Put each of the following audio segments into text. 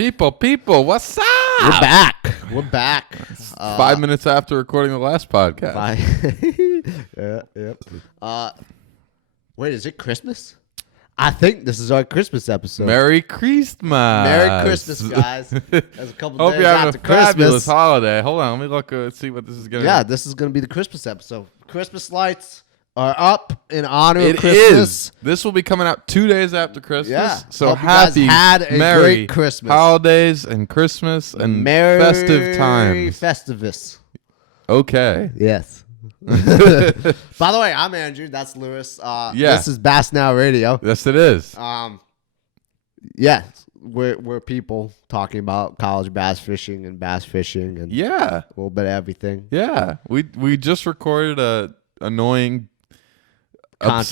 People, what's up? We're back. 5 minutes after recording the last podcast. Wait, is it Christmas? I think this is our Christmas episode. Merry Christmas. Merry Christmas, guys. There's a couple Hope days you're having after a fabulous Christmas. holiday. Hold on, let me look see what this is going to Yeah, be. this is going to be the Christmas episode. Christmas lights are up in honor of It Christmas. is. This will be coming out 2 days after Christmas. Yeah. So Hope you guys happy, had a merry great Christmas. holidays and Christmas and Merry festive times. Festivus. Okay. Yes. By the way, I'm Andrew. That's Lewis. Yeah. This is Bass Now Radio. Yes, it is. Yeah, we're people talking about college bass fishing and Yeah. a little bit of everything. Yeah. We just recorded a annoying, Controversy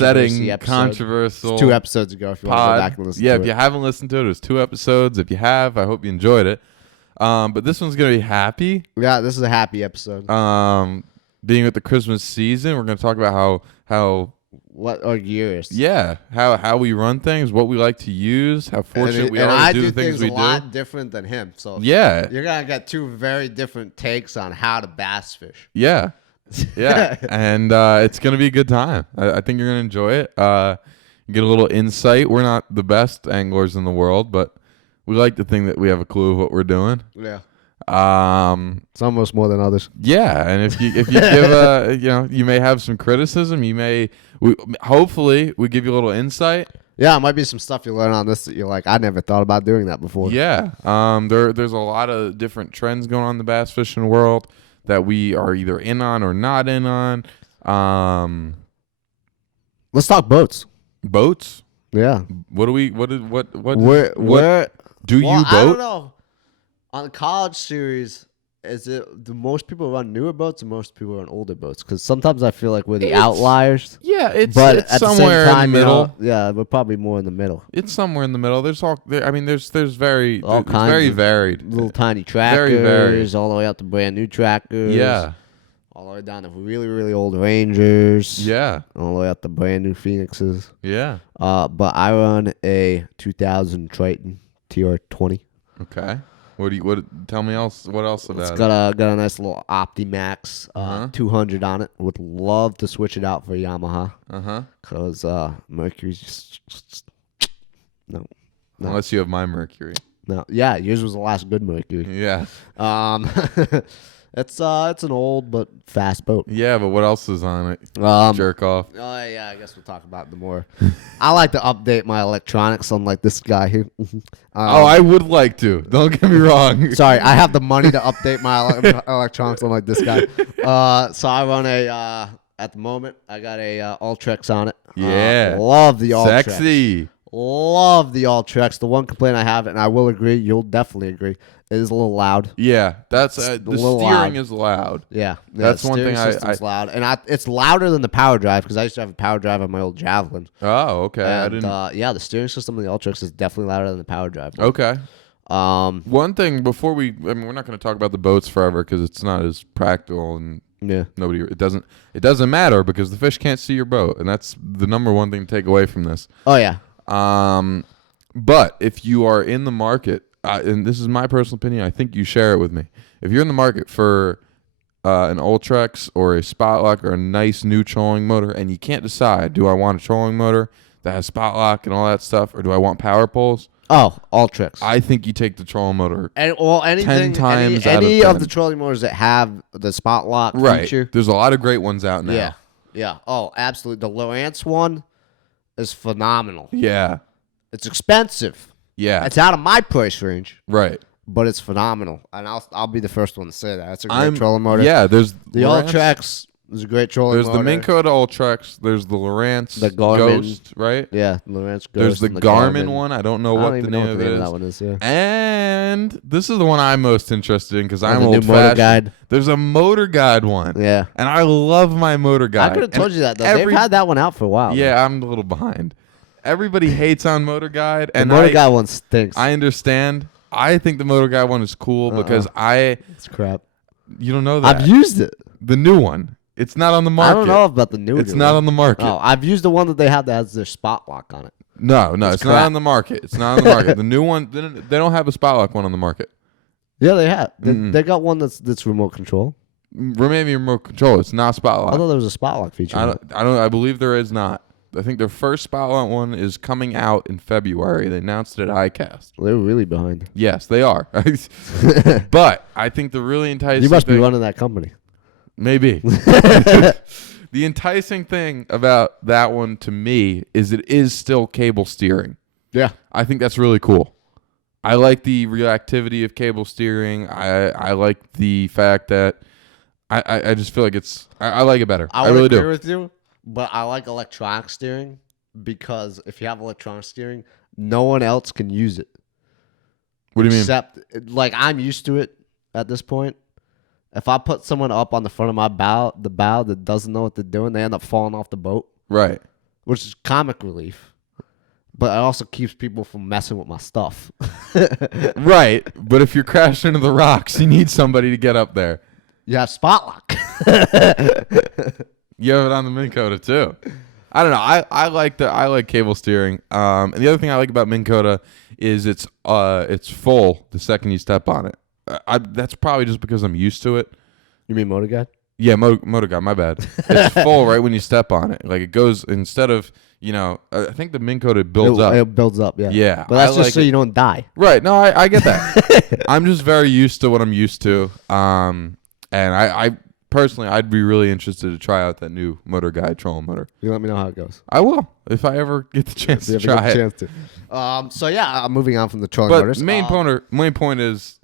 upsetting, episode. controversial It's 2 episodes ago. If you want to go pod. back and listen Yeah, to if it. you haven't listened to it, it was 2 episodes. If you have, I hope you enjoyed it. But this one's gonna be happy. Yeah, this is a happy episode. Being with the Christmas season, we're gonna talk about how What are years? yeah, how we run things, what we like to use, how fortunate we are I to do do the things we a do. lot different than him. So Yeah, you're gonna get 2 very different takes on how to bass fish. yeah, yeah, and it's gonna be a good time. I think you're gonna enjoy it. You get a little insight. We're not the best anglers in the world, but we like to think that we have a clue of what we're doing. Yeah, Some almost more than others. Yeah, and if you give you may have some criticism. Hopefully we give you a little insight. Yeah, it might be some stuff you learn on this that you're like, I never thought about doing that before. Yeah, there's a lot of different trends going on in the bass fishing world that we are either in on or not in on. Let's talk boats. Boats. Yeah. What do we? What Where do well, you I don't boat? know. On the college series, do most people run newer boats or most people run older boats? Because sometimes I feel like we're the outliers. Yeah, it's But it's at somewhere the same time, in the middle. yeah, we're probably more in the middle. It's somewhere in the middle. There's very All it's kinds very of varied. Little tiny trackers, varied. all the way up to brand new trackers. Yeah, All the way down to really, really old Rangers. yeah, All the way up to brand new Phoenixes. yeah. But I run a 2000 Triton TR20. Okay. Tell me else. What else about It's it? got a nice little Optimax 200 on it. Would love to switch it out for Yamaha. Because Mercury's just no. Unless you have my Mercury. No. Yeah, yours was the last good Mercury. Yeah. It's an old but fast boat. Yeah, but what else is on it? Jerk off. Oh yeah, I guess we'll talk about it more. I like to update my electronics, unlike this guy here. I would like to. Don't get me wrong. Sorry, I have the money to update my electronics, unlike this guy. So I run at the moment, I got a Ultrex on it. Yeah. Love the Ultrex. Sexy. Love the Ultrex. The one complaint I have, and I will agree, you'll definitely agree, it is a little loud. Yeah, that's the little steering loud. is loud. Yeah, That's the one steering thing system's loud, and it's louder than the power drive because I used to have a power drive on my old Javelin. Oh, okay. I And, didn't. yeah, the steering system of the Ultrex is definitely louder than the power drive. Okay. Um, One thing before we're not going to talk about the boats forever because it's not as practical and yeah. it doesn't matter because the fish can't see your boat, and that's the number one thing to take away from this. Oh yeah. But if you are in the market, and this is my personal opinion, I think you share it with me. If you're in the market for an Ultrex or a spot lock or a nice new trolling motor, and you can't decide, do I want a trolling motor that has spot lock and all that stuff, or do I want power poles? Oh, Ultrex. I think you take the trolling motor. Anything, 10 times out of any 10. of the trolling motors that have the spot lock Right. feature. There's a lot of great ones out now. Yeah. Yeah. Oh, absolutely. The Lowrance one is phenomenal. Yeah. It's expensive. Yeah. It's out of my price range, Right. but it's phenomenal. And I'll be the first one to say that. It's a great trolling motor. Yeah, there's The Ultrex is a great trolling There's motor. the Minn Kota Ultrex. There's the Lowrance The Garmin. Ghost, right? Yeah, Lowrance Ghost. There's the and Garmin one. I don't know I what don't the even know name what of the it name of is. that one is. Yeah. And this is the one I'm most interested in because I'm the new old motor fashioned. guide. There's a motor guide one. Yeah. And I love my motor guide. I could have told you that though. Every- They've had that one out for a while. Yeah, I'm a little behind. Everybody hates on motor guide, The and motor guide one stinks. I understand. I think the motor guide one is cool because It's crap. you don't know that. I've used it. The new one. It's not on the market. I don't know about the new. It's not on the market. Oh, I've used the one that they have that has their spot lock on it. No, it's crap. not on the market. It's not on the market. The new one, they don't have a spot lock one on the market. Yeah, they have. They got one that's remote control. Maybe remote control. It's not spot lock. I thought there was a spot lock feature. I believe there is not. I think their first spot lock one is coming out in February. They announced it at iCast. They're really behind. Yes, they are. But I think the really enticing You must be thing, running that company. maybe. The enticing thing about that one to me is it is still cable steering. Yeah. I think that's really cool. I like the reactivity of cable steering. I like the fact that I just feel like I like it better. I really agree do. with you, but I like electronic steering because if you have electronic steering, no one else can use it. What do you mean? Except, like, I'm used to it at this point. If I put someone up on the front of my bow that doesn't know what they're doing, they end up falling off the boat. Right. Which is comic relief. But it also keeps people from messing with my stuff. Right. But if you're crashing into the rocks, you need somebody to get up there. You have spot lock. You have it on the Minn Kota too. I don't know. I like cable steering. And the other thing I like about Minn Kota is it's full the second you step on it. That's probably just because I'm used to it. You mean Motor Guide? Yeah, Motor Guide, my bad. It's full right when you step on it. Like it goes instead of, I think the Minn Kota builds up. It builds up, yeah. Yeah. But that's I just like so you don't die. Right. No, I get that. I'm just very used to what I'm used to. And I personally, I'd be really interested to try out that new Motor Guide trolling motor. You let me know how it goes. I will if I ever get the chance to try it. So yeah, I'm moving on from the trolling But motors. main point is,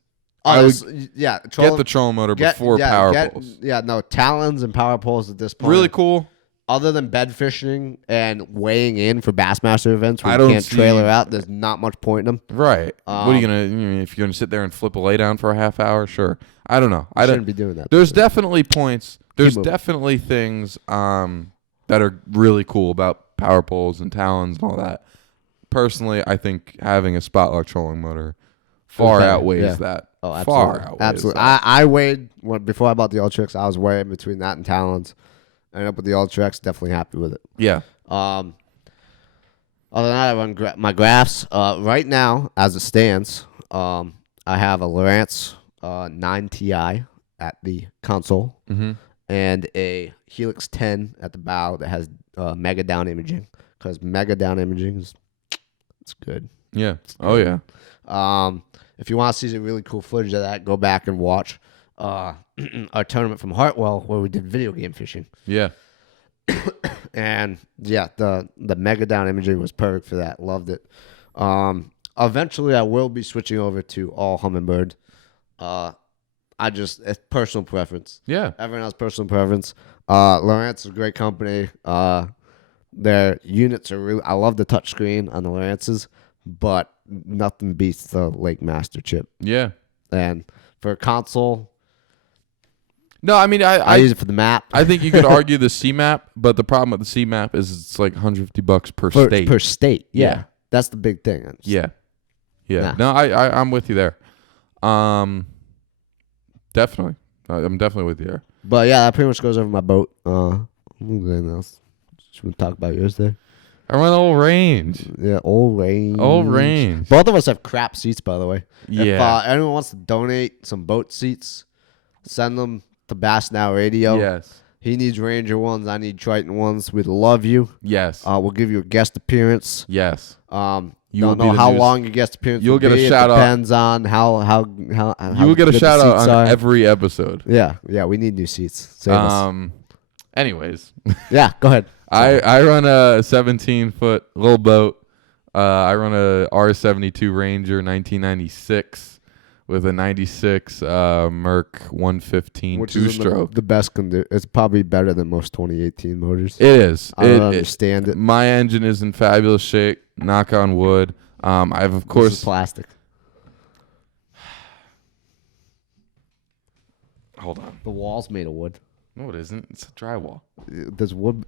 get the trolling motor before power poles. Yeah, no, talons and power poles at this point. Really cool. Other than bed fishing and weighing in for Bassmaster events where I you don't can't see- trailer out, there's not much point in them. Right. What are you gonna? If you're gonna sit there and flip a lay down for a half hour, sure. I don't know. I Shouldn't be doing that. There's definitely points. There's moving. definitely things that are really cool about power poles and talons and all that. Personally, I think having a spot lock trolling motor far outweighs that. Oh, absolutely. Far outweighs Absolutely. that. I weighed before I bought the Ultrix. I was weighing between that and talons. I ended up with the Ultrix. Definitely happy with it. Yeah. Other than that, I run my graphs. Right now, as it stands, I have a Lowrance 9 Ti at the console and a Helix 10 at the bow that has mega down imaging because mega down imaging it's good. Yeah. Oh yeah. If you want to see some really cool footage of that, go back and watch our tournament from Hartwell where we did video game fishing. Yeah. And yeah, the mega down imaging was perfect for that. Loved it. Eventually I will be switching over to all Humminbird. It's personal preference. Yeah. Everyone has personal preference. Lowrance is a great company. Their units are really, I love the touchscreen on the Lowrances, but nothing beats the Lake Master chip. Yeah. And for a console, no, I mean I use it for the map. I think you could argue the C map, but the problem with the C map is it's like $150 per state. Per state, yeah. Yeah. That's the big thing. Yeah. Nah. No, I'm with you there. Definitely. I'm definitely with you there. But yeah, that pretty much goes over my boat. Anything else? Should we talk about yours there? I run Old Range. Yeah, Old Range. Old Range. Both of us have crap seats, by the way. Yeah. If anyone wants to donate some boat seats, send them to Bass Now Radio. Yes. He needs Ranger ones. I need Triton ones. We'd love you. Yes. We'll give you a guest appearance. Yes. You don't know how long your guest appearance You'll will get a be. shout out. It depends on how You will get a good the shout out seats on are. every episode. Yeah, we need new seats. Save us. Anyways. Yeah, go ahead. I run a 17-foot little boat. I run a R72 Ranger 1996 with a 96 Merc 115 Which is two-stroke. the best. It's probably better than most 2018 motors. It is. I don't understand it. My engine is in fabulous shape. Knock on wood. I've of This course is plastic. Hold on. The wall's made of wood. No, it isn't. It's a drywall. There's wood.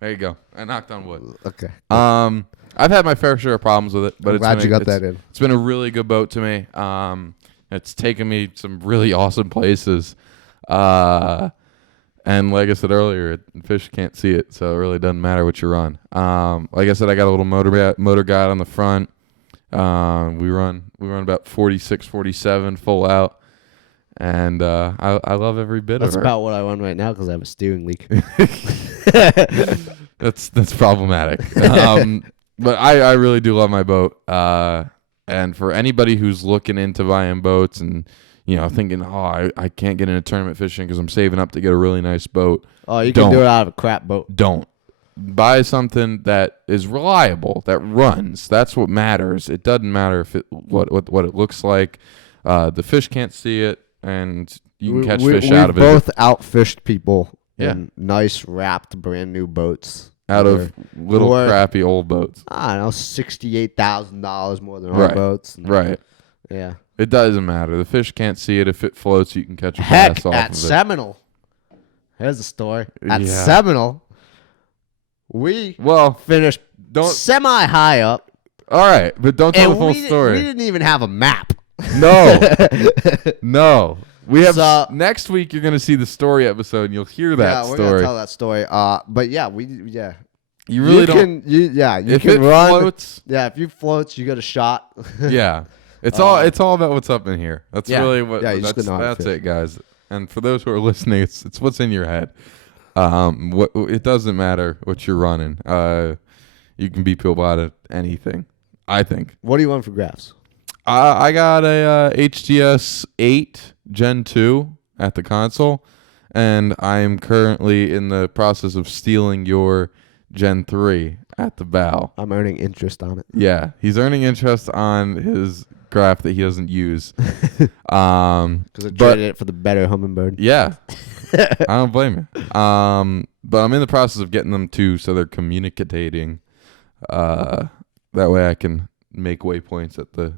There you go. I knocked on wood. Okay. I've had my fair share of problems with it, but I'm glad you got that in. It's been a really good boat to me. It's taken me some really awesome places. And like I said earlier, fish can't see it, so it really doesn't matter what you run. Like I said, I got a little motor guide on the front. We run about 46, 47 full out, and I love every bit That's of it. about what I run right now because I have a steering leak. That's problematic. But I really do love my boat. And for anybody who's looking into buying boats and thinking, I can't get into tournament fishing because I'm saving up to get a really nice boat. Oh, you can do it out of a crap boat. Don't. Buy something that is reliable, that runs. That's what matters. It doesn't matter if what it looks like. The fish can't see it, and you can catch fish out of it. We both outfished people Yeah. in nice, wrapped, brand new boats. Out of little crappy old boats. I don't know, $68,000 more than our boats. Right. Yeah. It doesn't matter. The fish can't see it. If it floats, you can catch a Heck, bass off at of it. Seminole. Here's the story. At Yeah. Seminole, we finished semi-high up. All right, but don't tell the full We story. didn't even have a map. No. No. We have So- next week. You're going to see the story episode, and you'll hear that Yeah, we're story. gonna tell that story. But yeah, You really don't. You if can it run. floats, Yeah, if you floats, you get a shot. yeah. It's all about what's up in here. That's Yeah. really what. Yeah, you just that's gotta know how to that's fish. it, guys. And for those who are listening, it's what's in your head. It doesn't matter what you're running. You can beat people out of anything. I think. What do you want for graphs? I got a HTS 8 Gen 2 at the console, and I am currently in the process of stealing your Gen 3 at the bow. I'm earning interest on it. Yeah, he's earning interest on his graph that he doesn't use. Because I traded it for the better hummingbird. Yeah, I don't blame you. But I'm in the process of getting them too, so they're communicating. That way I can make waypoints at the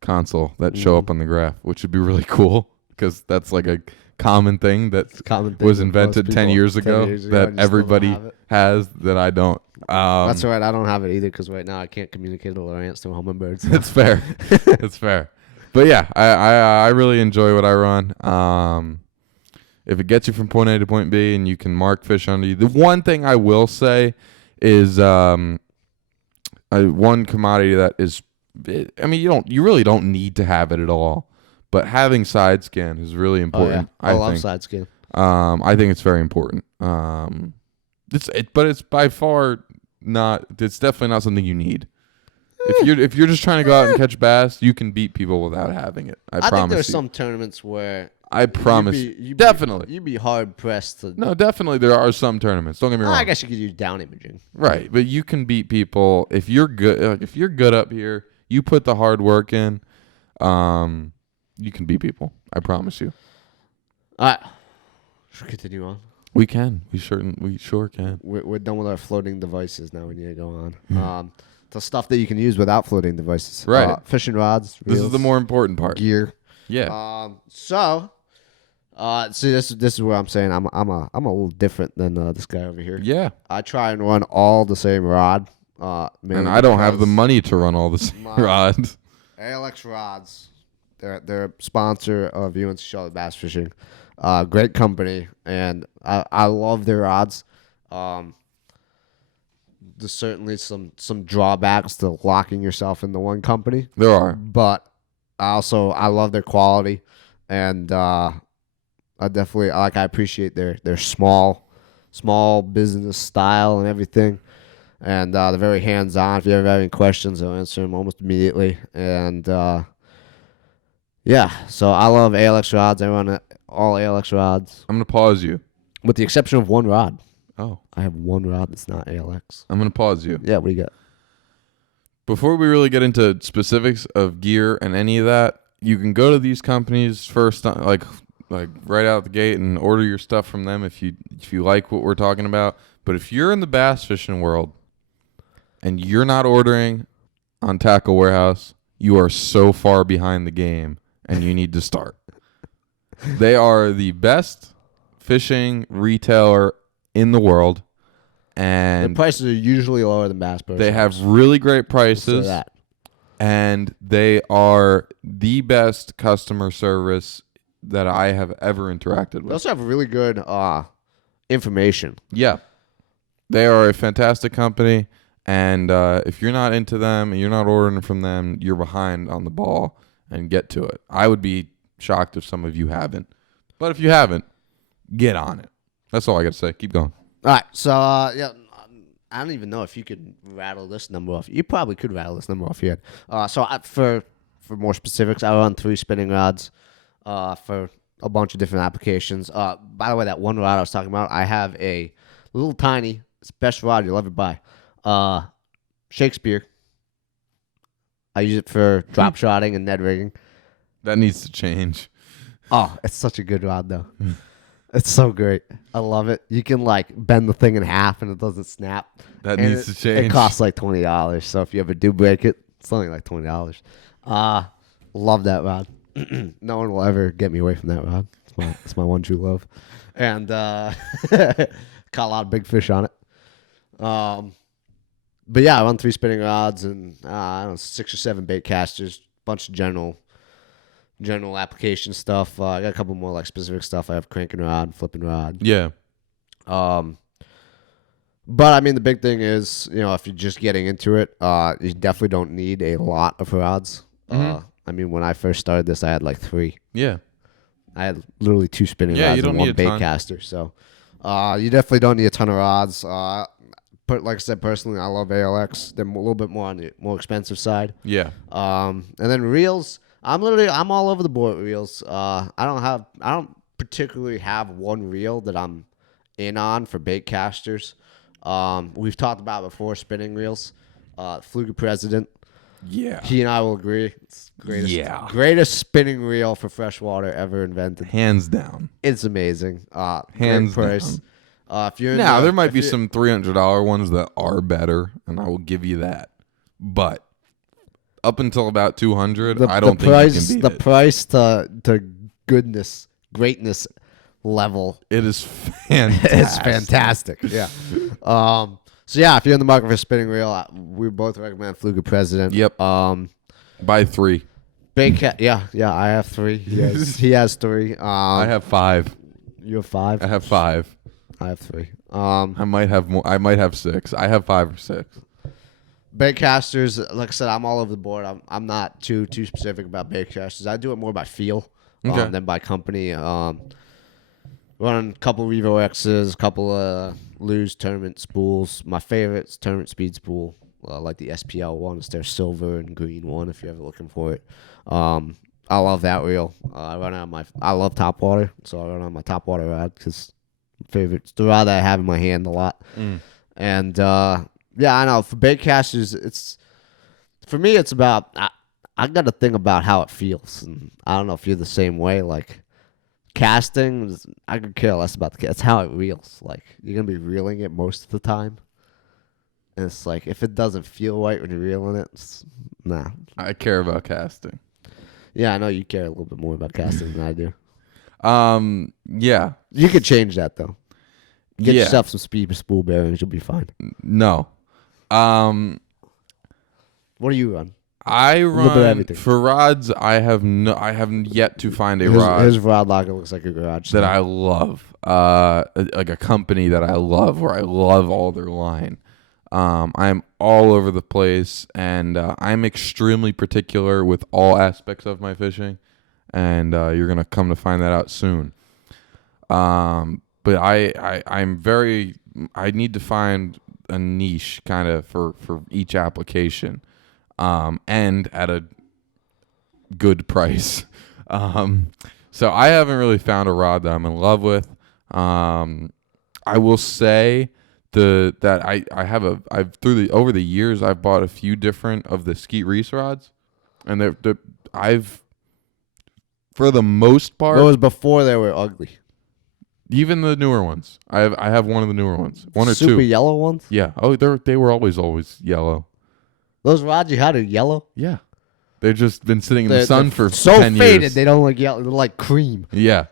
console that show up on the graph, which would be really cool because that's like a common thing that was invented 10 years ago that everybody has that I don't. That's right. I don't have it either because right now I can't communicate with ants to hummingbirds. It's fair. It's fair. But yeah, I really enjoy what I run. If it gets you from point A to point B and you can mark fish under you, the one thing I will say is one commodity that is, I mean, you really don't need to have it at all, but having side scan is really important. I love side scan. I think it's very important. But it's by far not. It's definitely not something you need. If you're just trying to go out and catch bass, you can beat people without having it. I promise. think there's some tournaments where I promise. Definitely. You'd be hard pressed to. No, definitely there are some tournaments. Don't get me wrong. I guess you could use down imaging. Right, but you can beat people if you're good. Like if you're good up here, you put the hard work in. You can beat people. I promise you. All right. Should we continue on? We can. We sure can. We're done with our floating devices. Now we need to go on. The stuff that you can use without floating devices. Right. Fishing rods. This reels, is the more important part. gear. Yeah. See, this is where I'm saying I'm a little different than this guy over here. Yeah. I try and run all the same rod. And I don't have the money to run all the same rods. ALX rods. They're a sponsor of UNC Charlotte Bass Fishing. Great company, and I love their rods. There's certainly some drawbacks to locking yourself into one company. There are. But I love their quality, and I appreciate their small business style and everything. And they're very hands-on. If you ever have any questions, they'll answer them almost immediately. And yeah, so I love ALX rods. I run all ALX rods. I'm going to pause you. With the exception of one rod. Oh. I have one rod that's not ALX. I'm going to pause you. Yeah, what do you got? Before we really get into specifics of gear and any of that, you can go to these companies first, like right out the gate, and order your stuff from them if you like what we're talking about. But if you're in the bass fishing world and you're not ordering on Tackle Warehouse, you are so far behind the game, and you need to start. They are the best fishing retailer in the world, and the prices are usually lower than Bass Pro. They have really great prices, that. and they are the best customer service that I have ever interacted They with. also have really good information. Yeah. They are a fantastic company, and if you're not into them and you're not ordering from them, you're behind on the ball, and get to it. I would be shocked if some of you haven't. But if you haven't, get on it. That's all I got to say. Keep going. All right, so yeah, I don't even know if you could rattle this number off. You probably could rattle this number off here. For more specifics, I run 3 spinning rods for a bunch of different applications. By the way, that one rod I was talking about, I have a little tiny, it's the best rod you'll ever buy. Shakespeare. I use it for drop shotting and Ned rigging. That needs to change. Oh, it's such a good rod, though. It's so great. I love it. You can like bend the thing in half and it doesn't snap. That And needs to change. It costs like $20. So if you ever do break it, it's only like $20. Love that rod. No one will ever get me away from that rod. It's my one true love. And caught a lot of big fish on it. But yeah, I run 3 spinning rods and I don't know, 6 or 7 bait casters, bunch of general application stuff. I got a couple more like specific stuff. I have cranking rod, flipping rod. Yeah. But I mean, the big thing is, if you're just getting into it, you definitely don't need a lot of rods. I mean, when I first started this, I had like 3. Yeah. I had literally 2 spinning Yeah, rods you don't and need one a bait ton. caster. So, you definitely don't need a ton of rods. But like I said, personally, I love ALX. They're a little bit more on the more expensive side. Yeah. And then reels. I'm all over the board with reels. I don't particularly have one reel that I'm in on for bait casters. We've talked about before spinning reels. Fluger President. Yeah. He and I will agree. It's greatest spinning reel for freshwater ever invented. Hands down. It's amazing. Hands great price. down. If you're Now, there might be some $300 ones that are better, and I will give you that. But up until about $200, I don't think you can beat the it. price to greatness level. It is fantastic. It's fantastic. Yeah. So yeah, if you're in the market for a spinning reel, we both recommend Fluger President. Yep. Buy 3. Big cat. Yeah. I have 3. He has 3. I have 5. You have 5. I have 5. I have 3. I might have more. I might have 6. I have 5 or 6. Bait casters, like I said, I'm all over the board. I'm not too specific about bait casters. I do it more by feel than by company. Run a couple Revo X's, a couple of Lew's tournament spools. My favorite's tournament speed spool, like the SPL one. It's their silver and green one if you're ever looking for it. I love that reel. I love topwater, so I run on my topwater rod because it's the rod that I have in my hand a lot. And yeah, I know. For bait casters, for me, it's about I got to think about how it feels, and I don't know if you're the same way. Like casting, I could care less about the cast. It's how it reels. Like you're gonna be reeling it most of the time, and it's like if it doesn't feel right when you're reeling it, nah. I care about casting. Yeah, I know you care a little bit more about casting than I do. Yeah. You could change that though. Get Yeah. yourself some speed spool bearings. You'll be fine. No. What do you run? I little bit of run everything. for rods. I haven't yet to find a His rod rod locker looks like a garage that sale. I love. Like a company that I love, where I love all their line. I'm all over the place, and I'm extremely particular with all aspects of my fishing, and you're gonna come to find that out soon. But I'm very. I need to find a niche kind of for each application, and at a good price. So I haven't really found a rod that I'm in love with. I will say that over the years I've bought a few different of the Skeet Reese rods, and I've for the most part, Those before they were ugly. even the newer ones. I have one of the newer ones, one or Super two. yellow ones? Yeah. Oh, they were always yellow. Those rods you had are yellow? Yeah. They've just been sitting in the sun for so 10 faded years. they don't look yellow. They're like cream. Yeah.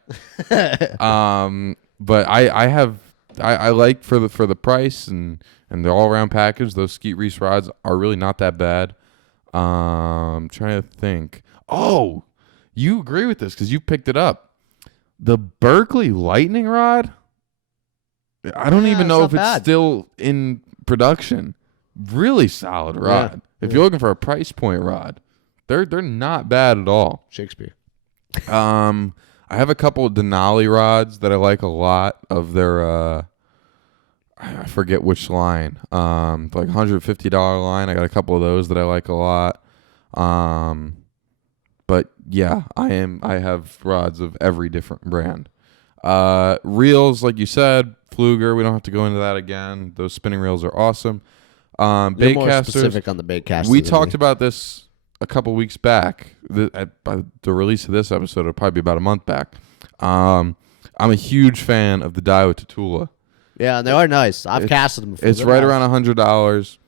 But I like for the price and the all around package, those Skeet Reese rods are really not that bad. Trying to think. Oh, you agree with this because you picked it up. The Berkeley lightning rod. I don't even know if it's still in production. Really solid rod. If you're looking for a price point rod, they're not bad at all. Shakespeare. I have a couple of Denali rods that I like a lot of their I forget which line. Like $150 line. I got a couple of those that I like a lot. But yeah, I have rods of every different brand. Reels, like you said, Fluger. We don't have to go into that again. Those spinning reels are awesome. Bait more casters. Specific on the bait casters. We talked about this a couple weeks back. By the release of this episode, it'll probably be about a month back. I'm a huge fan of the Daiwa Tatula. Yeah, and they are nice. I've casted them before. It's right around $100,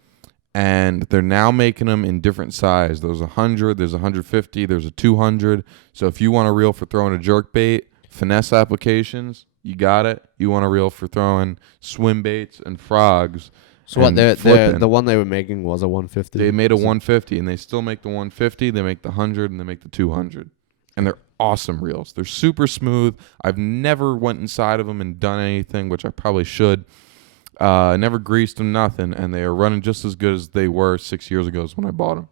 and they're now making them in different size. There's 100, there's 150, there's a 200. So if you want a reel for throwing a jerk bait, finesse applications, you got it. You want a reel for throwing swim baits and frogs. So what? The one they were making was a 150. They made a 150, and they still make the 150. They make the 100, and they make the 200, and they're awesome reels. They're super smooth. I've never went inside of them and done anything, which I probably should. Never greased them, nothing, and they are running just as good as they were 6 years ago when I bought them.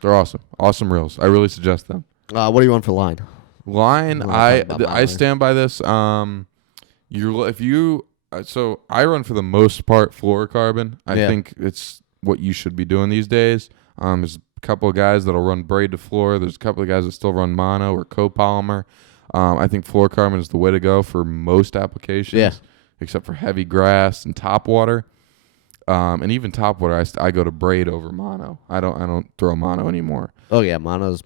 They're awesome. Awesome reels. I really suggest them. What do you want for line? Line, I stand by this. So I run for the most part fluorocarbon. I think it's what you should be doing these days. There's a couple of guys that'll run braid to floor. There's a couple of guys that still run mono or copolymer. I think fluorocarbon is the way to go for most applications, except for heavy grass and topwater. And even topwater, I go to braid over mono. I don't throw mono anymore. Oh yeah, mono's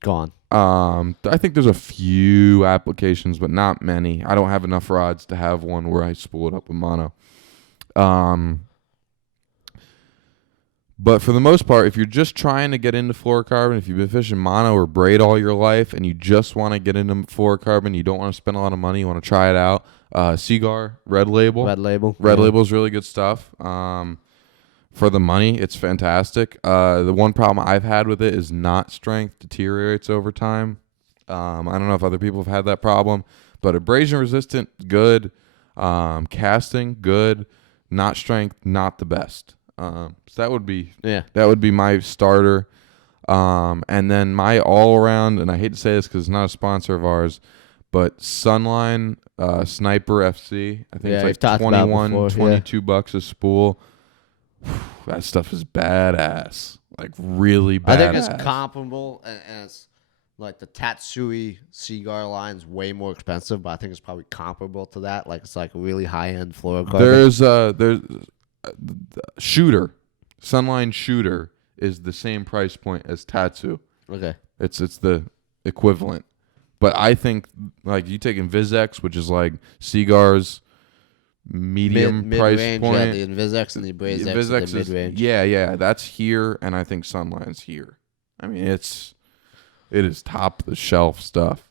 gone. I think there's a few applications, but not many. I don't have enough rods to have one where I spool it up with mono. But for the most part, if you're just trying to get into fluorocarbon, if you've been fishing mono or braid all your life and you just want to get into fluorocarbon, you don't want to spend a lot of money, you want to try it out, Seagar, Red Label. Red Label is really good stuff. For the money, it's fantastic. The one problem I've had with it is knot strength deteriorates over time. I don't know if other people have had that problem, but abrasion resistant, good. Casting, good. Knot strength, not the best. So that would be my starter. And then my all around, and I hate to say this because it's not a sponsor of ours, but Sunline Sniper FC. I think it's like $22 a spool. That stuff is badass, like really badass. I think it's comparable, and it's like the Tatsui Seagar line's way more expensive, but I think it's probably comparable to that. Like it's like a really high end fluorocarbon. There's Shooter, Sunline Shooter is the same price point as Tatsu. Okay, it's the equivalent, but I think like you take Invisex, which is like Seagar's medium price point. Yeah, the Invisex and the Abrazex is mid-range. Yeah, that's here, and I think Sunline's here. I mean, it is top of the shelf stuff.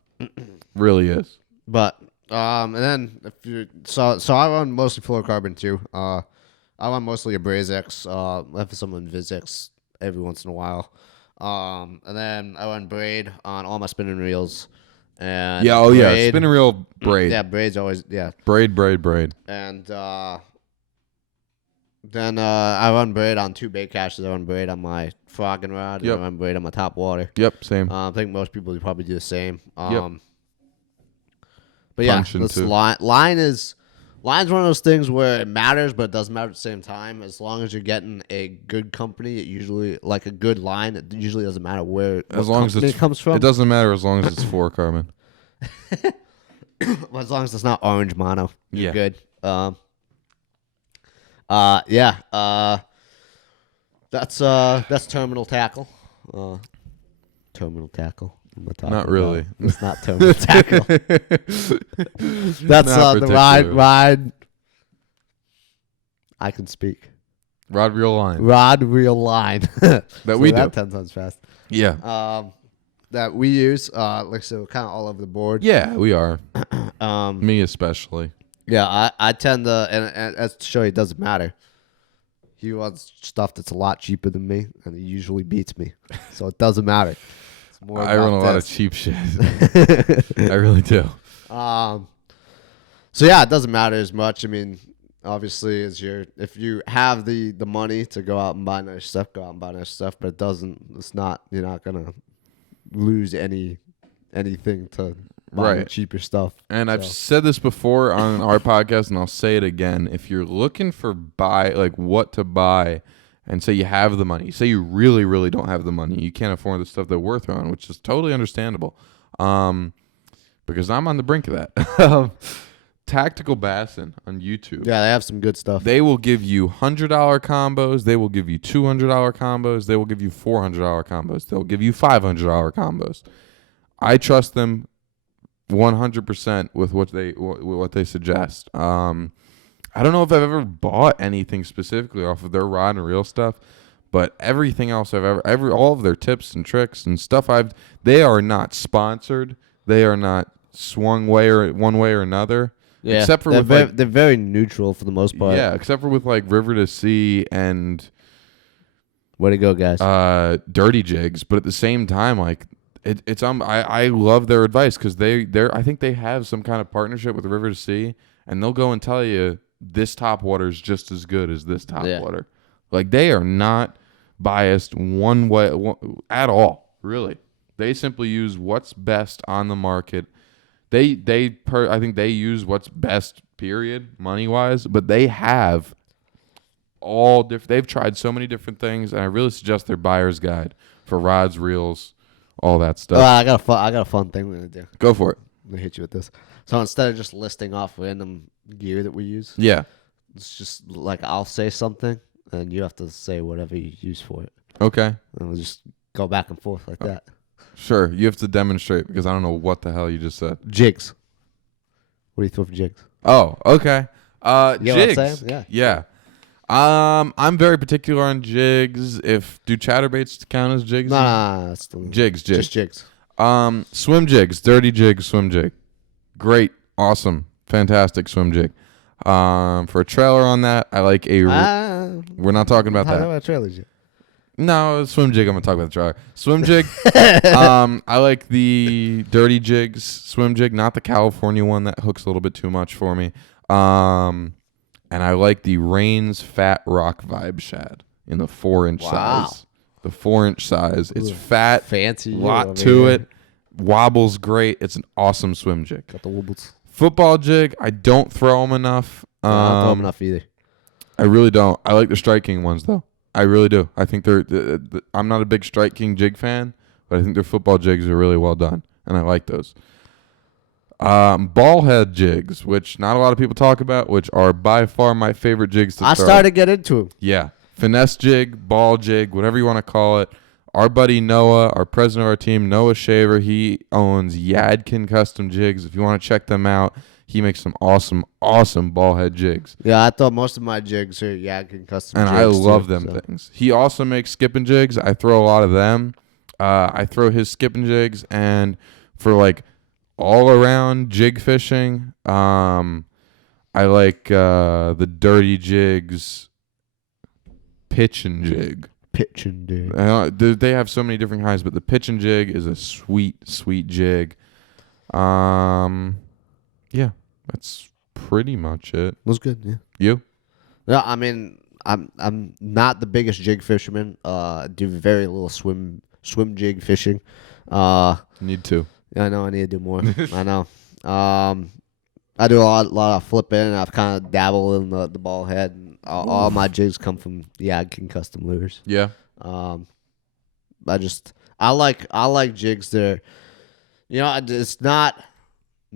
Really is. But and then if you so I run mostly fluorocarbon too. I run mostly Abrazex. I have some Invisex every once in a while. And then I run braid on all my spinning reels. And braid, spinning reel braid. Yeah, braid's always braid. And then I run braid on two bait caches. I run braid on my frogging rod. And I run braid on my top water. Yep, same. I think most people would probably do the same. Yep. But yeah, this line's one of those things where it matters, but it doesn't matter at the same time. As long as you're getting a good company, it usually like a good line. It usually doesn't matter where it comes from. It doesn't matter as long as it's fluorocarbon. Well, as long as it's not orange mono, you're good. That's terminal tackle. Terminal tackle. Not really. It's not terminal tackle. That's the ride. I can speak. Rod reel line. That we do. 10 times fast. Yeah. That we use. Like so, kind of all over the board. Yeah, we are. Me especially. Yeah, I tend to, and as to show you, it doesn't matter. He wants stuff that's a lot cheaper than me, and he usually beats me. So it doesn't matter. I run a lot of cheap shit. I really do. So yeah, it doesn't matter as much. I mean, obviously, if you have the money to go out and buy nice stuff, go out and buy nice stuff. But it's not. You're not gonna lose anything to buying Right. cheaper stuff. And I've So. said this before on our podcast, and I'll say it again. If you're looking for what to buy, and say you have the money, say you really, really don't have the money, you can't afford the stuff that we're throwing, which is totally understandable. Because I'm on the brink of that. Tactical Bassin on YouTube. Yeah, they have some good stuff. They will give you $100 combos. They will give you $200 combos. They will give you $400 combos. They'll give you $500 combos. I trust them 100% with what they suggest. I don't know if I've ever bought anything specifically off of their rod and reel stuff, but everything else all of their tips and tricks and stuff they are not sponsored. They are not swung one way or another. Yeah, except for they're very neutral for the most part. Yeah, except for with like River to Sea and way to go, guys. Dirty Jigs, but at the same time, like it's I love their advice because I think they have some kind of partnership with River to Sea, and they'll go and tell you this top water is just as good as this top water. Like they are not biased one way at all. Really, they simply use what's best on the market. I think they use what's best, period, money-wise, but they have they've tried so many different things, and I really suggest their buyer's guide for rods, reels, all that stuff. I got a fun thing we're going to do. Go for it. I'm going to hit you with this. So instead of just listing off random gear that we use, Yeah. it's just like I'll say something, and you have to say whatever you use for it. Okay. And we'll just go back and forth like that. Sure. You have to demonstrate because I don't know what the hell you just said. Jigs. What do you throw for jigs? Oh, okay. You know Jigs. what I'm saying? Yeah. I'm very particular on jigs. Do chatterbaits count as jigs? Nah, Jigs. Just jigs. Swim jigs, dirty jig, swim jig. Great, awesome, fantastic swim jig. For a trailer on that, I like we're not talking about that. About trailers yet. No, swim jig. I'm gonna talk about the trailer. Swim jig. I like the dirty jigs swim jig, not the California one that hooks a little bit too much for me. And I like the Rains Fat Rock Vibe Shad in the 4-inch size. The 4-inch size. It's fat, fancy, lot to it. Wobbles great. It's an awesome swim jig. Got the wobbles. Football jig. I don't throw them enough. I don't throw them enough either. I really don't. I like the Strike King ones though. I really do. I think I'm not a big Strike King jig fan, but I think their football jigs are really well done, and I like those. Ball head jigs, which not a lot of people talk about, which are by far my favorite jigs to throw. I started to get into them. Yeah. Finesse jig, ball jig, whatever you want to call it. Our buddy Noah, our president of our team, Noah Shaver, he owns Yadkin Custom Jigs. If you want to check them out, he makes some awesome ball head jigs. Yeah, I thought most of my jigs are Yadkin Custom and Jigs. I love them things. He also makes skipping jigs. I throw a lot of them. I throw his skipping jigs, and for like all around jig fishing, I like the dirty jigs pitch and jig. Pitch and jig. They have so many different kinds, but the pitch and jig is a sweet jig. Yeah, that's pretty much it. Was good, yeah. You? Yeah, I mean, I'm not the biggest jig fisherman. Do very little swim jig fishing. Need to. Yeah, I know I need to do more. I know. I do a lot of flipping. I've kind of dabbled in the ball head. And all my jigs come from Yadkin Custom Lures. Yeah. I like jigs that are, it's not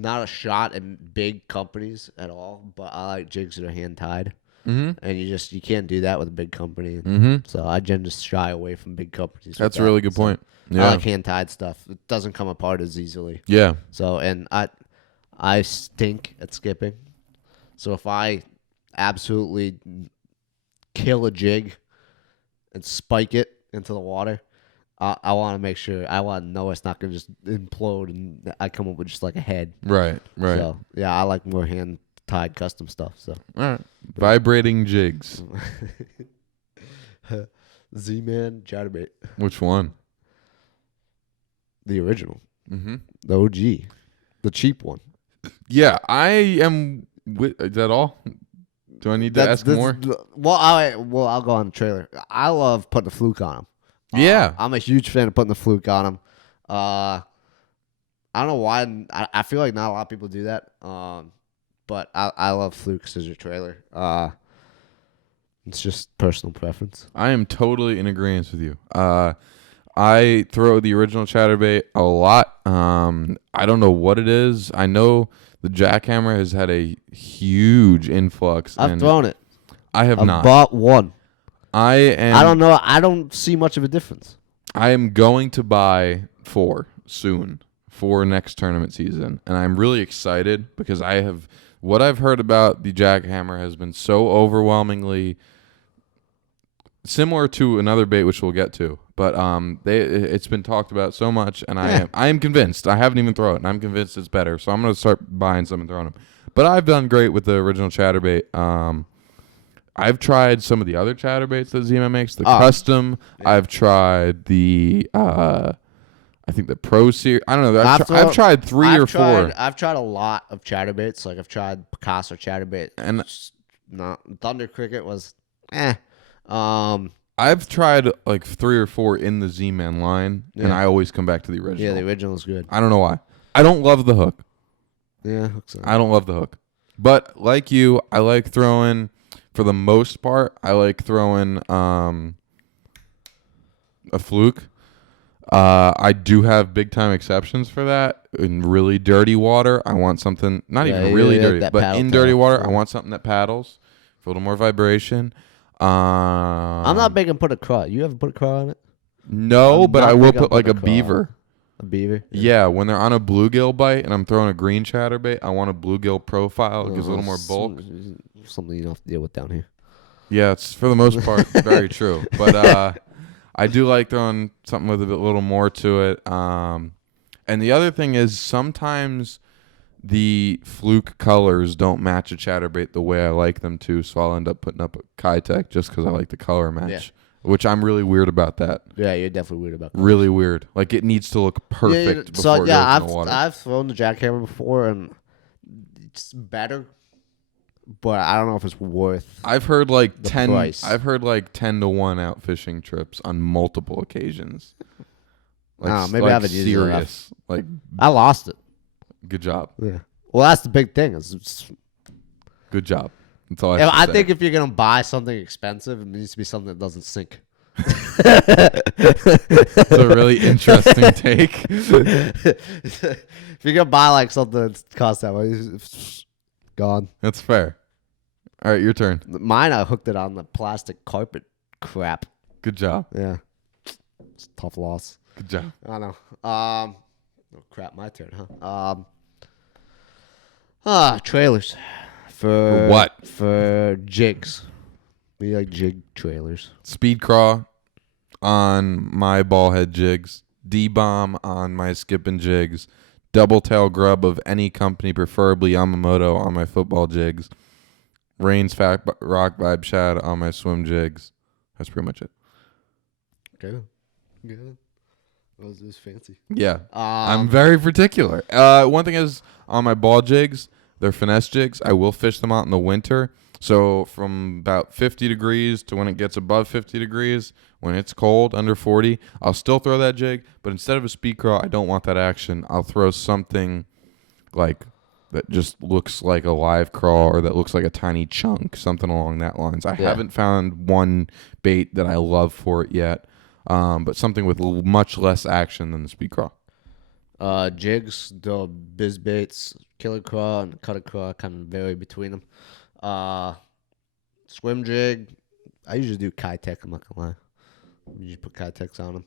a shot at big companies at all, but I like jigs that are hand tied. Mm-hmm. And you can't do that with a big company. Mm-hmm. So I tend to shy away from big companies. That's a really good point. Yeah. I like hand tied stuff. It doesn't come apart as easily. Yeah. So, and I stink at skipping. So if I absolutely kill a jig and spike it into the water, I want to make sure, I want to know it's not going to just implode and I come up with just like a head. Right. So, yeah, I like more hand-tied custom stuff. So, all right. Vibrating jigs. Z-Man Chatterbait. Which one? The original. Mm-hmm. The OG. The cheap one. Yeah, I am. Is that all? Do I need to ask more? I'll go on the trailer. I love putting a fluke on them. Yeah. I'm a huge fan of putting the fluke on them. I don't know why. I feel like not a lot of people do that. But I love flukes as your trailer. It's just personal preference. I am totally in agreement with you. I throw the original chatterbait a lot. I don't know what it is. I know the jackhammer has had a huge influx. I've thrown it. I have not. Bought one. I don't know. I don't see much of a difference. I am going to buy 4 soon for next tournament season, and I'm really excited because what I've heard about the jackhammer has been so overwhelmingly similar to another bait, which we'll get to. But it's been talked about so much, and I am convinced. I haven't even thrown it, and I'm convinced it's better. So I'm going to start buying some and throwing them. But I've done great with the original chatterbait. I've tried some of the other chatterbaits that Zima makes, the custom. Yeah. I've tried the, I think the Pro Series. I don't know. I've tried 3 or 4. I've tried a lot of chatterbaits. Like I've tried Picasso chatterbait. And Thunder Cricket was, I've tried like 3 or 4 in the Z-Man line, and I always come back to the original. Yeah, the original is good. I don't know why. I don't love the hook. Yeah, I don't love the hook. But like you, I like throwing... For the most part, I like throwing a fluke. I do have big time exceptions for that. In really dirty water, I want something not even really dirty, but in dirty water, I want something that paddles for a little more vibration. I'm not big on put a craw. You ever put a craw on it? No, but I will put like a beaver. A beaver? Yeah, when they're on a bluegill bite and I'm throwing a green chatterbait, I want a bluegill profile. It gives a little more bulk. Something you don't have to deal with down here. Yeah, it's for the most part very true. But I do like throwing something with a little more to it. And the other thing is sometimes the fluke colors don't match a chatterbait the way I like them to, so I'll end up putting up a Kitech just because I like the color match. Yeah. Which I'm really weird about that. Yeah, you're definitely weird about that. Really weird. Like it needs to look perfect before it goes in the water. I've thrown the jackhammer before and it's better, but I don't know if it's worth. I've heard like the price. I've heard like 10-to-1 out fishing trips on multiple occasions. Like, maybe I haven't used it enough. Like I lost it. Good job. Yeah. Well, that's the big thing. Good job. That's all I think if you're gonna buy something expensive, it needs to be something that doesn't sink. It's a really interesting take. If you're gonna buy like something that costs that much, it's gone. That's fair. All right, your turn. Mine, I hooked it on the plastic carpet crap. Good job. Yeah, it's a tough loss. Good job. I know. Oh crap, my turn, huh? Trailers. For what? For jigs. We like jig trailers. Speed craw on my ball head jigs. D-bomb on my skipping jigs. Double tail grub of any company, preferably Yamamoto, on my football jigs. Rain's Fat Rock Vibe Shad on my swim jigs. That's pretty much it. Okay. Good. That was fancy. Yeah. I'm very particular. One thing is, on my ball jigs, they're finesse jigs. I will fish them out in the winter. So from about 50 degrees to when it gets above 50 degrees, when it's cold, under 40, I'll still throw that jig. But instead of a speed craw, I don't want that action. I'll throw something like that just looks like a live craw or that looks like a tiny chunk, something along that lines. I haven't found one bait that I love for it yet, but something with much less action than the speed craw. Jigs, the biz baits, killer craw and cutter craw kind of vary between them. Swim jig, I usually do Kitech, I'm not gonna lie. You just put Kitechs on them.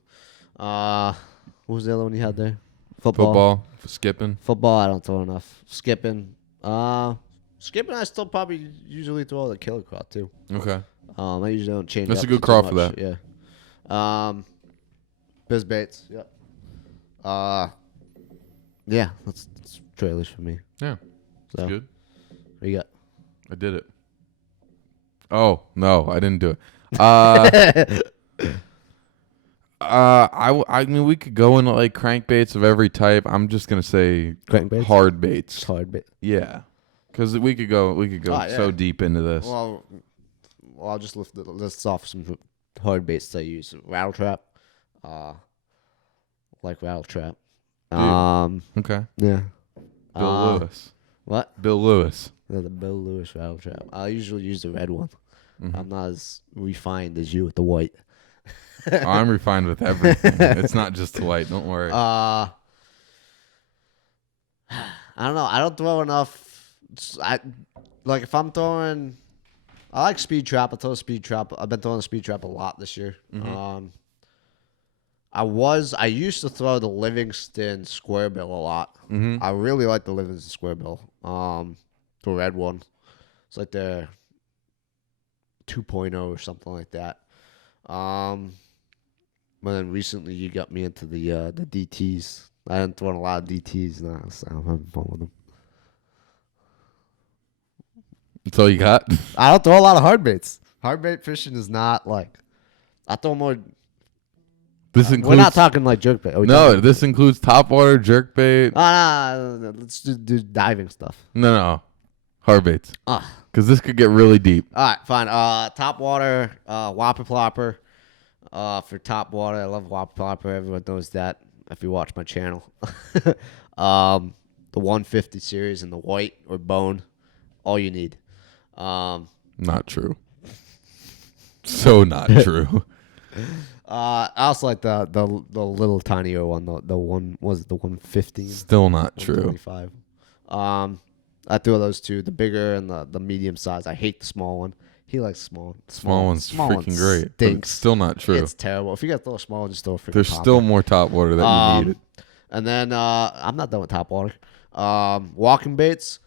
What was the other one you had there? Football. Skipping. Football, I don't throw enough. Skipping, I still probably usually throw the killer craw too. Okay. I usually don't change. That's up a good craw for that. Yeah. Biz baits. Yep. Yeah, that's trailers for me. Yeah. That's good. What you got? I did it. Oh, no, I didn't do it. I mean, we could go into like crankbaits of every type. I'm just gonna say Crankbaits? hard baits. Hard bait. Yeah, because we could go Yeah. so deep into this. Well, I'll just list off some hard baits I use. Rattle trap. Like rattle trap. Okay. Yeah. Bill Lewis. What? Bill Lewis. The Bill Lewis rattle trap. I usually use the red one. Mm-hmm. I'm not as refined as you with the white. I'm refined with everything. It's not just the white. Don't worry. I don't know. I don't throw enough. Like if I'm throwing, I like speed trap. I throw a speed trap. I've been throwing a speed trap a lot this year. Mm-hmm. I used to throw the Livingston square bill a lot. Mm-hmm. I really like the Livingston square bill. The red one. It's like the 2.0 or something like that. But then recently you got me into the DTs. I haven't thrown a lot of DTs now, so I'm having fun with them. That's all you got? I don't throw a lot of hard baits. Hard bait fishing is not like I throw more. This includes. We're not talking like jerk bait. No, this includes topwater, jerkbait. No. Let's do diving stuff. No. Hard baits. Ah. Because this could get really deep. All right, fine. Top water, whopper plopper. For top water, I love whopper plopper. Everyone knows that if you watch my channel. The 150 series in the white or bone, all you need. Not true. So not true. I also like the little tinier one. The one was it the 115. Still not true. 125. I threw those two, the bigger and the medium size. I hate the small one. He likes small. Small one's freaking great. But it's still not true. It's terrible. If you got to throw a small one, just throw a freaking There's popper. still more top water that you needed. And then I'm not done with top water. Walking baits.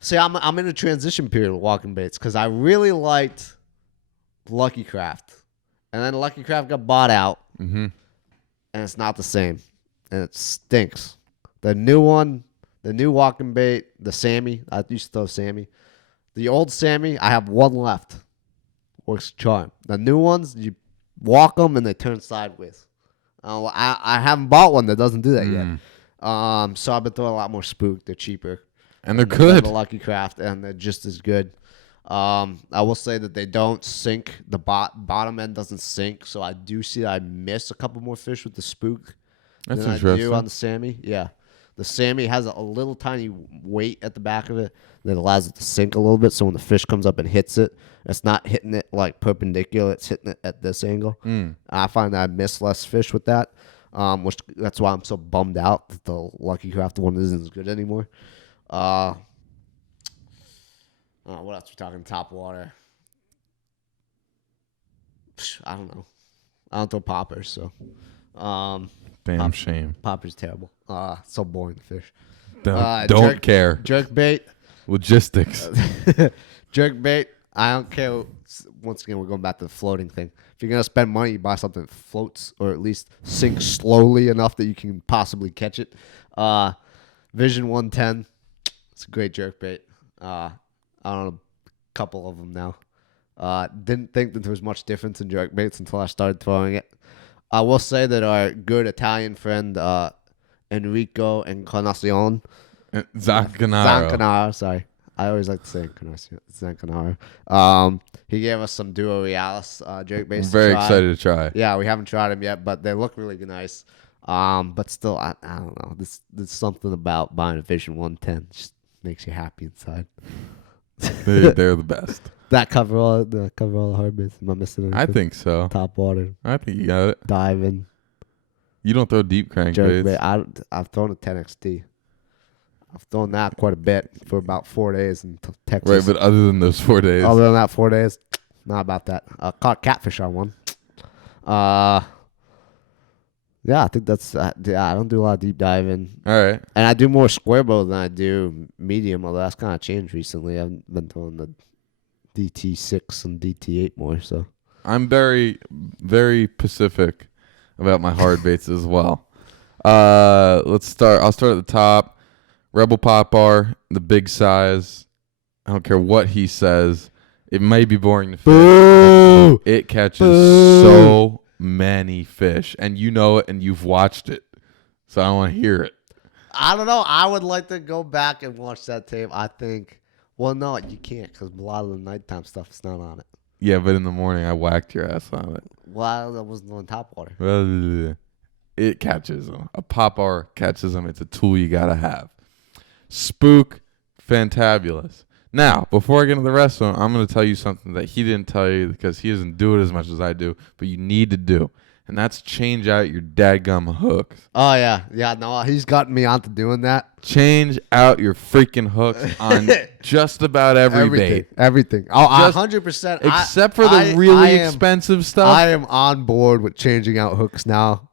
See, I'm in a transition period with walking baits because I really liked Lucky Craft, and then Lucky Craft got bought out, Mm-hmm. and it's not the same, and it stinks. The new one, the new walking bait, the Sammy. I used to throw Sammy. The old Sammy, I have one left. Works charm. The new ones, you walk them and they turn sideways. I haven't bought one that doesn't do that yet. So I've been throwing a lot more spook. They're cheaper. And they're good. The Lucky Craft, and they're just as good. I will say that they don't sink. The bottom end doesn't sink, so I do see that I miss a couple more fish with the spook That's than interesting. I do on the Sammy. Yeah. The Sammy has a little tiny weight at the back of it that allows it to sink a little bit, so when the fish comes up and hits it, it's not hitting it like perpendicular, it's hitting it at this angle. I find that I miss less fish with that, which that's why I'm so bummed out that the Lucky Craft one isn't as good anymore. What else we talking? Top water. I don't know. I don't throw poppers, so. Damn shame. Poppers terrible. So boring to fish. Don't care. Jerk bait. Logistics. Jerk bait. I don't care. Once again, we're going back to the floating thing. If you're gonna spend money, you buy something that floats or at least sinks slowly enough that you can possibly catch it. Vision 110. It's a great jerk bait. I don't know, a couple of them now. Didn't think that there was much difference in jerk baits until I started throwing it. I will say that our good Italian friend Enrico Encarnacion, Zancanaro. Sorry, I always like to say Zancanaro. He gave us some Duo Realis jerk baits. Very excited to try. Yeah, we haven't tried them yet, but they look really nice. But still, I don't know. There's something about buying a Vision 110 just makes you happy inside. They're the best. That cover all the hard baits. Am I missing anything? I think so. Top water, I think you got it. diving, You don't throw deep jerk crankbaits. bait. I've thrown a 10XT. I've thrown that quite a bit for about 4 days in Texas. Right, but other than those 4 days. Other than that, 4 days, not about that. Caught catfish on one. Yeah, I think that's. I don't do a lot of deep diving. All right. And I do more square bow than I do medium, although that's kind of changed recently. I've been throwing the DT6 and DT8 more, so. I'm very, very specific about my hard baits as well. Let's start. I'll start at the top. Rebel Pop Bar, the big size. I don't care what he says. It may be boring to fish. Boo! It catches so many fish, and you know it, and you've watched it. So I want to hear it. I don't know. I would like to go back and watch that tape. I think. Well, no, you can't because a lot of the nighttime stuff is not on it. Yeah, but in the morning I whacked your ass on it. Well, that wasn't on top water. Well, it catches them. A popper catches them. It's a tool you gotta have. Spook, fantabulous. Now, before I get into the rest of them, I'm gonna tell you something that he didn't tell you because he doesn't do it as much as I do, but you need to do. And that's change out your dadgum hooks. Oh, yeah. Yeah, no, he's gotten me onto doing that. Change out your freaking hooks on just about every bait. Everything. Oh, 100%. Except for the really expensive stuff. I am on board with changing out hooks now.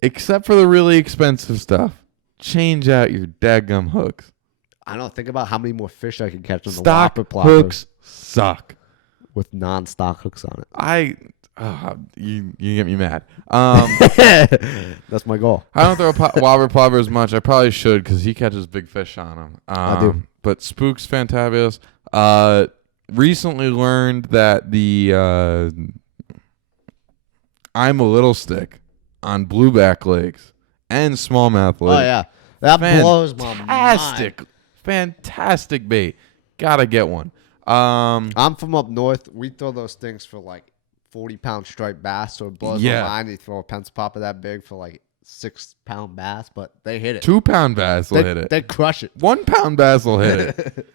Except for the really expensive stuff. Change out your dadgum hooks. I don't think about how many more fish I can catch on the stock whopper ploppers hooks suck. with non-stock hooks on it. You get me mad. That's my goal. I don't throw whopper plopper as much. I probably should because he catches big fish on them. I do. But Spook's fantabulous. Recently learned that the I'm a little stick on blueback lakes and smallmouth lakes. Oh, yeah. That blows my mind. Fantastic bait. Gotta get one. I'm from up north. We throw those things for like 40-pound striped bass, so it blows my mind. You throw a pence popper that big for like 6-pound bass, but they hit it. 2-pound bass will hit it. They crush it. 1-pound bass will hit it.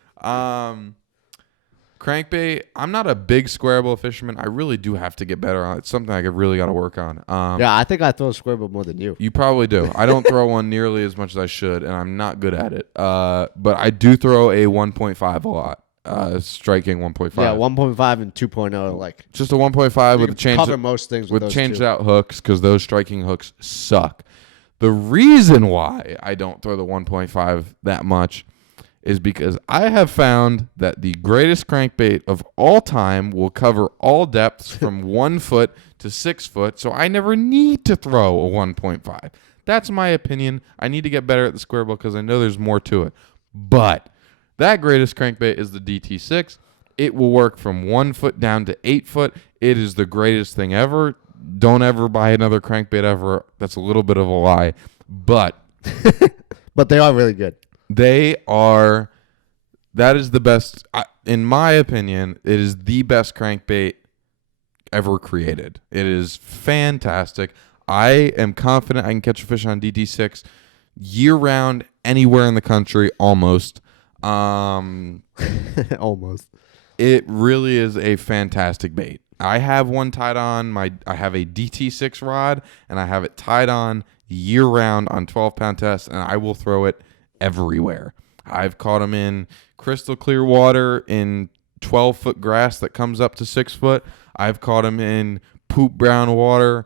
Crankbait. I'm not a big square bill fisherman. I really do have to get better on it. It's something I really got to work on. Yeah, I think I throw a square bill more than you. You probably do. I don't throw one nearly as much as I should, and I'm not good at it. But I do throw a 1.5 a lot. Striking 1.5. Yeah, 1.5 and 2.0, like just a 1.5 with a change. Cover most things with changed out hooks because those striking hooks suck. The reason why I don't throw the 1.5 that much is because I have found that the greatest crankbait of all time will cover all depths from 1 foot to 6 foot, so I never need to throw a 1.5. That's my opinion. I need to get better at the square bill because I know there's more to it. But that greatest crankbait is the DT6. It will work from 1 foot down to 8 foot. It is the greatest thing ever. Don't ever buy another crankbait ever. That's a little bit of a lie. But but they are really good. They are. That is the best. In my opinion, it is the best crankbait ever created. It is fantastic. I am confident I can catch a fish on DT6 year-round anywhere in the country, almost. Almost. It really is a fantastic bait. I have one tied on I have a DT6 rod, and I have it tied on year-round on 12-pound tests, and I will throw it everywhere. I've caught them in crystal clear water in 12-foot grass that comes up to 6 foot. I've caught them in poop brown water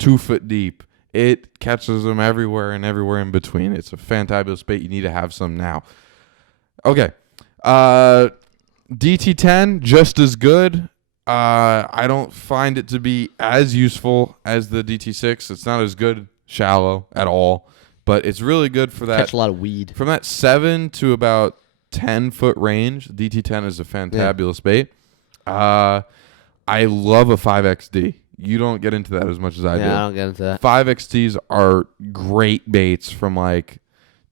2 foot deep. It catches them everywhere and everywhere in between. It's a fantabulous bait. You need to have some now. Okay. DT10, just as good. I don't find it to be as useful as the DT6. It's not as good shallow at all, but it's really good for that. Catch a lot of weed. From that 7 to about 10-foot range, DT10 is a fantabulous bait. I love a 5XD. You don't get into that as much as I do. Yeah, I don't get into that. 5XDs are great baits from like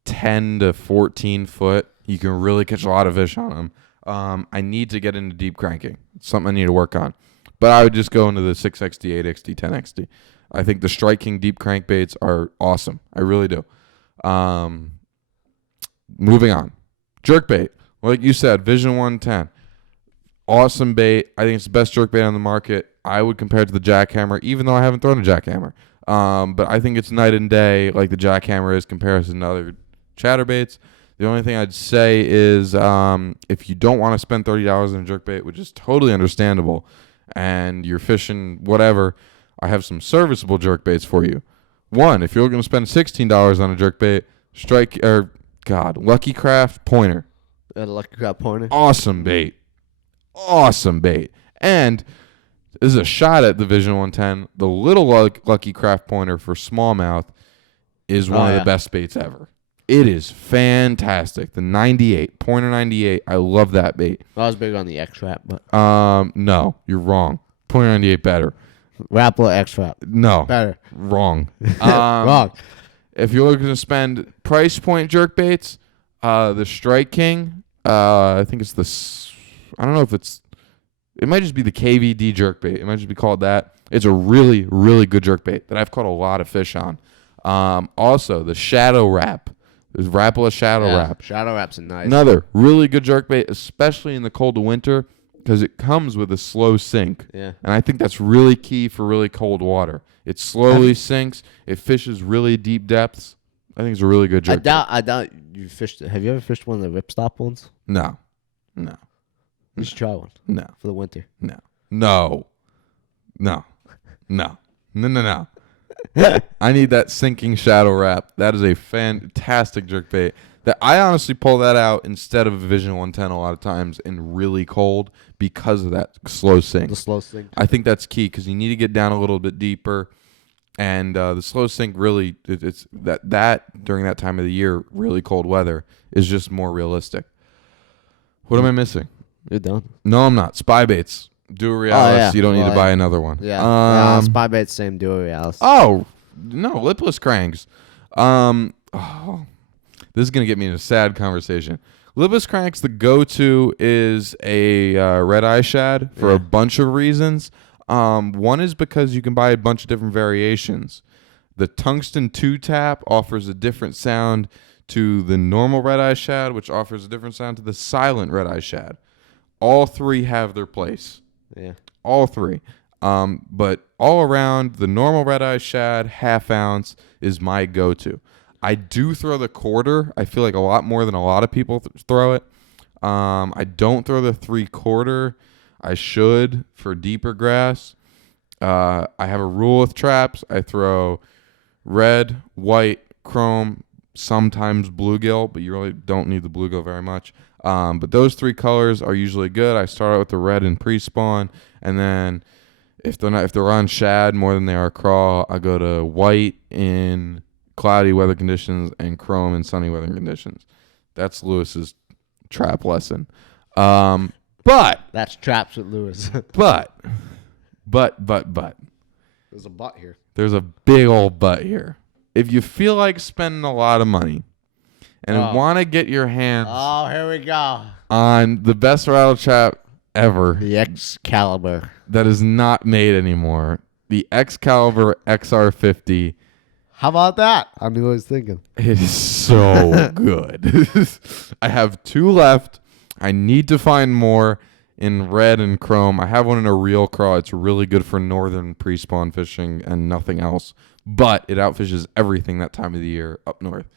10 to 14 foot. You can really catch a lot of fish on them. I need to get into deep cranking. It's something I need to work on. But I would just go into the 6XD, 8XD, 10XD. I think the striking deep crankbaits are awesome. I really do. Moving on. Jerkbait. Like you said, Vision 110. Awesome bait. I think it's the best jerkbait on the market. I would compare it to the jackhammer, even though I haven't thrown a jackhammer. But I think it's night and day, like the jackhammer is comparison to other chatterbaits. The only thing I'd say is if you don't want to spend $30 on a jerkbait, which is totally understandable, and you're fishing whatever, I have some serviceable jerkbaits for you. One, if you're going to spend $16 on a jerkbait, Lucky Craft Pointer. The Lucky Craft Pointer. Awesome bait. Awesome bait. And this is a shot at the Vision 110. The little Lucky Craft Pointer for smallmouth is one of the best baits ever. It is fantastic. The 98, Pointer 98. I love that bait. I was big on the X-Trap, but no, you're wrong. Pointer 98 better. Rapala X Wrap. No. Better. Wrong. Wrong. If you're looking to spend price point jerk baits, the Strike King, I think it's I don't know if it might just be the KVD jerk bait. It might just be called that. It's a really, really good jerk bait that I've caught a lot of fish on. Also, the Shadow Wrap. There's Rapala Shadow Wrap. Shadow Wraps are nice. Another really good jerk bait, especially in the cold of winter, because it comes with a slow sink. Yeah. And I think that's really key for really cold water. It slowly sinks. It fishes really deep depths. I think it's a really good jerk bait. I doubt you fished. Have you ever fished one of the ripstop ones? No. You should try one. No. For the winter. No. I need that sinking Shadow Wrap. That is a fantastic jerk bait. That I honestly pull that out instead of a Vision 110 a lot of times in really cold because of that slow sink. The slow sink. I think that's key because you need to get down a little bit deeper, and the slow sink really it's that during that time of the year, really cold weather, is just more realistic. What am I missing? You're done. No, I'm not. Spy baits. Duo Realis. You don't need to buy another one. Yeah. Spy baits, same Duo Realis. Oh no, lipless cranks. This is gonna get me in a sad conversation. Lipless cranks, the go-to is a red eye shad for a bunch of reasons. One is because you can buy a bunch of different variations. The tungsten 2-tap offers a different sound to the normal red eye shad, which offers a different sound to the silent red eye shad. All three have their place. Yeah. All three. But all around, the normal red eye shad, half ounce, is my go-to. I do throw the quarter. I feel like a lot more than a lot of people throw it. I don't throw the 3/4. I should for deeper grass. I have a rule with traps. I throw red, white, chrome, sometimes bluegill, but you really don't need the bluegill very much. But those three colors are usually good. I start out with the red in pre-spawn, and then if they're on shad more than they are crawl, I go to white in cloudy weather conditions and chrome in sunny weather conditions. That's Lewis's trap lesson. But that's traps with Lewis. but There's a but here. There's a big old but here. If you feel like spending a lot of money and want to get your hands here we go on the best rattle trap ever, the Excalibur that is not made anymore, the Excalibur XR50. How about that? I knew what I was thinking. It is so good. I have 2 left. I need to find more in red and chrome. I have one in a real craw. It's really good for northern pre-spawn fishing and nothing else. But it outfishes everything that time of the year up north.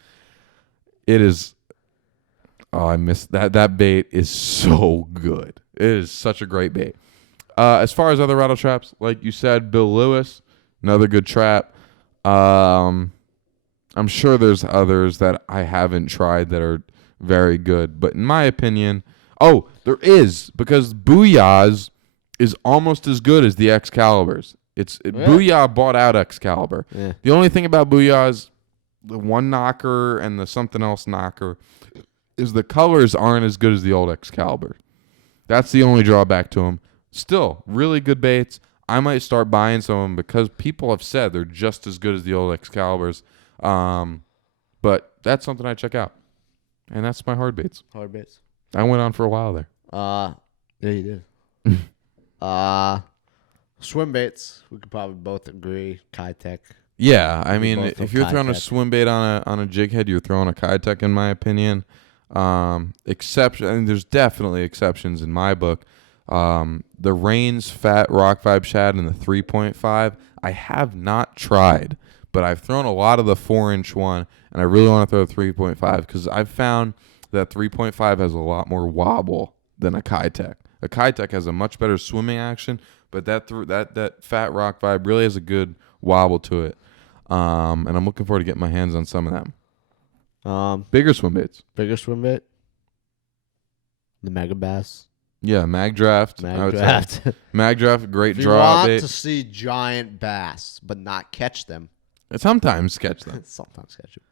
It is... Oh, I missed that. That bait is so good. It is such a great bait. As far as other rattle traps, like you said, Bill Lewis, another good trap. I'm sure there's others that I haven't tried that are very good. But in my opinion... Oh, there is, because Booyah's is almost as good as the Excaliburs. Booyah bought out Excalibur. Yeah. The only thing about Booyah's, the one knocker and the something else knocker, is the colors aren't as good as the old Excalibur. That's the only drawback to them. Still, really good baits. I might start buying some of them because people have said they're just as good as the old Excaliburs. But that's something I check out. And that's my hard baits. Hard baits. I went on for a while there. Yeah, you did. Swim baits. We could probably both agree. Kitech. Yeah, I mean, both if you're throwing a Kitech. swim bait on a jig head, you're throwing a Kitech, in my opinion. Exception. I mean, there's definitely exceptions in my book. The Rains Fat Rock Vibe Shad and the 3.5, I have not tried, but I've thrown a lot of the 4-inch one, and I really want to throw a 3.5 because I've found that 3.5 has a lot more wobble than a Kitech. A Kitech has a much better swimming action, but that Fat Rock Vibe really has a good wobble to it. And I'm looking forward to getting my hands on some of them. Bigger swim baits. Bigger swim bait. The Mega Bass. Yeah, Mag Draft. Mag Draft. Mag Draft, great If draw you want bait. to see giant bass, but not catch them. Sometimes catch them. Sometimes catch them.